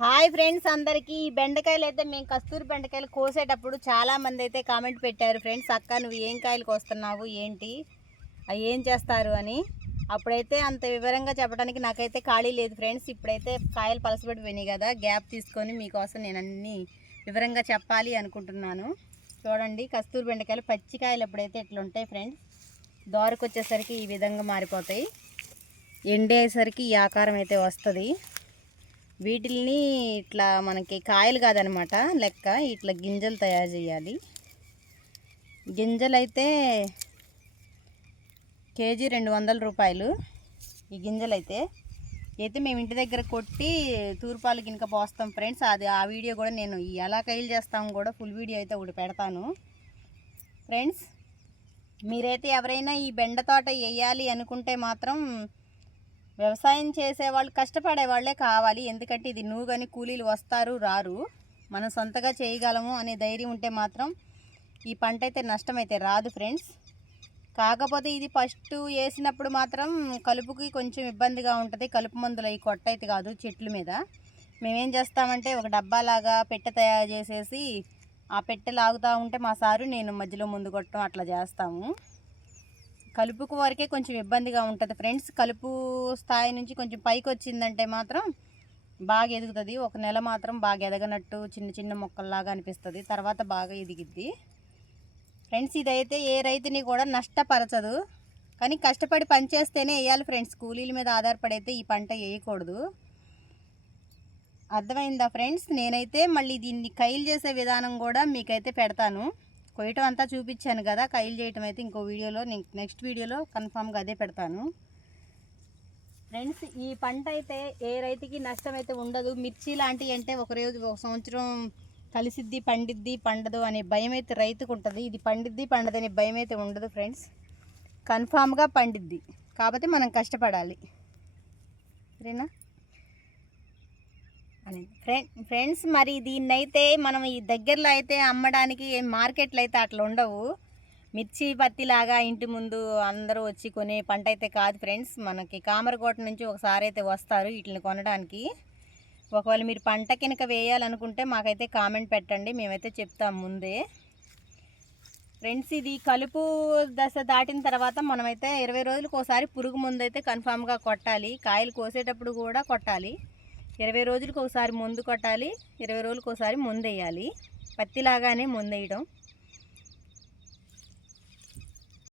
Hi friends అందరికీ. ఈ బెండకాయలు అయితే మేము కస్తూరి బెండకాయలు కోసేటప్పుడు చాలా మంది అయితే కామెంట్ పెట్టారు. ఫ్రెండ్స్ అక్క నువ్వు ఏం కాయలు కోస్తున్నావు? ఏంటి? అవి ఏం చేస్తారు అని. అప్పుడైతే అంత వివరంగా చెప్పడానికి నాకైతే ఖాళీ లేదు ఫ్రెండ్స్. ఇప్పుడైతే కాయలు పలసబడిపోయినాయి కదా గ్యాప్ తీసుకొని మీకోసం నేను అన్ని వివరంగా చెప్పాలి అనుకుంటున్నాను. చూడండి కస్తూరి బెండకాయలు పచ్చికాయలు ఎప్పుడైతే ఇట్లుంటాయి ఫ్రెండ్స్ దోరకు వచ్చేసరికి ఈ విధంగా మారిపోతాయి. ఎండేసరికి ఈ ఆకారం అయితే వస్తుంది. వీటిల్ని ఇట్లా మనకి కాయలు కాదనమాట లెక్క ఇట్లా గింజలు తయారు చేయాలి. గింజలు అయితే కేజీ రెండు వందల రూపాయలు. ఈ గింజలు అయితే అయితే మేము ఇంటి దగ్గర కొట్టి తూర్పాలు గినక పోస్తాం ఫ్రెండ్స్. అది ఆ వీడియో కూడా నేను ఈ ఎలా కైలు చేస్తాము కూడా ఫుల్ వీడియో అయితే ఒకటి పెడతాను. ఫ్రెండ్స్ మీరైతే ఎవరైనా ఈ బెండ తోట వేయాలి అనుకుంటే మాత్రం వ్యవసాయం చేసే వాళ్ళు కష్టపడే వాళ్ళే కావాలి. ఎందుకంటే ఇది నువ్వుగాని కూలీలు వస్తారు రారు. మనం సొంతగా చేయగలము అనే ధైర్యం ఉంటే మాత్రం ఈ పంట అయితే నష్టం అయితే రాదు ఫ్రెండ్స్. కాకపోతే ఇది ఫస్ట్ వేసినప్పుడు మాత్రం కలుపుకి కొంచెం ఇబ్బందిగా ఉంటుంది. కలుపు మందులు అవి కొట్టయితే కాదు చెట్ల మీద. మేమేం చేస్తామంటే ఒక డబ్బాలాగా పెట్టె తయారు చేసేసి ఆ పెట్టె లాగుతూ ఉంటే మా సారు నేను మధ్యలో ముందు కొట్టడం అట్లా చేస్తాము. కలుపుకు వరకే కొంచెం ఇబ్బందిగా ఉంటుంది ఫ్రెండ్స్. కలుపు స్థాయి నుంచి కొంచెం పైకి వచ్చిందంటే మాత్రం బాగా ఎదుగుతుంది. ఒక నెల మాత్రం బాగా ఎదగనట్టు చిన్న చిన్న మొక్కల్లాగా అనిపిస్తుంది. తర్వాత బాగా ఎదిగిద్ది. ఫ్రెండ్స్ ఇదైతే ఏ రైతుని కూడా నష్టపరచదు. కానీ కష్టపడి పని చేస్తేనే వేయాలి ఫ్రెండ్స్. కూలీల మీద ఆధారపడి అయితే ఈ పంట వేయకూడదు. అర్థమైందా ఫ్రెండ్స్? నేనైతే మళ్ళీ దీన్ని కైలు చేసే విధానం కూడా మీకైతే పెడతాను. కొయ్యటం అంతా చూపించాను కదా కైలు చేయటం అయితే ఇంకో వీడియోలో నేను నెక్స్ట్ వీడియోలో కన్ఫామ్గా అదే పెడతాను. ఫ్రెండ్స్ ఈ పంట అయితే ఏ రైతుకి నష్టం అయితే ఉండదు. మిర్చి లాంటివి అంటే ఒక రోజు ఒక సంవత్సరం కలిసిద్ది పండిద్ది పండదు అనే భయం అయితే రైతుకు ఉంటుంది. ఇది పండిద్ది పండదనే భయం అయితే ఉండదు ఫ్రెండ్స్. కన్ఫామ్గా పండిద్ది. కాబట్టి మనం కష్టపడాలి. సరేనా? ఫ్రెండ్స్ మరి దీన్నైతే మనం ఈ దగ్గరలో అయితే అమ్మడానికి ఏం మార్కెట్లు అయితే అట్లా ఉండవు. మిర్చి పత్తిలాగా ఇంటి ముందు అందరూ వచ్చి కొనే పంట అయితే కాదు ఫ్రెండ్స్. మనకి కామరకోట నుంచి ఒకసారి అయితే వస్తారు వీటిని కొనడానికి. ఒకవేళ మీరు పంట కనుక వేయాలనుకుంటే మాకైతే కామెంట్ పెట్టండి. మేమైతే చెప్తాం ముందే. ఫ్రెండ్స్ ఇది కలుపు దశ దాటిన తర్వాత మనమైతే ఇరవై రోజులకు ఒకసారి పురుగు ముందు అయితే కన్ఫామ్గా కొట్టాలి. కాయలు కోసేటప్పుడు కూడా కొట్టాలి. ఇరవై రోజులకు ఒకసారి ముందు కొట్టాలి ఇరవై రోజులకు ఒకసారి ముందు వేయాలి పత్తిలాగానే ముందు వేయడం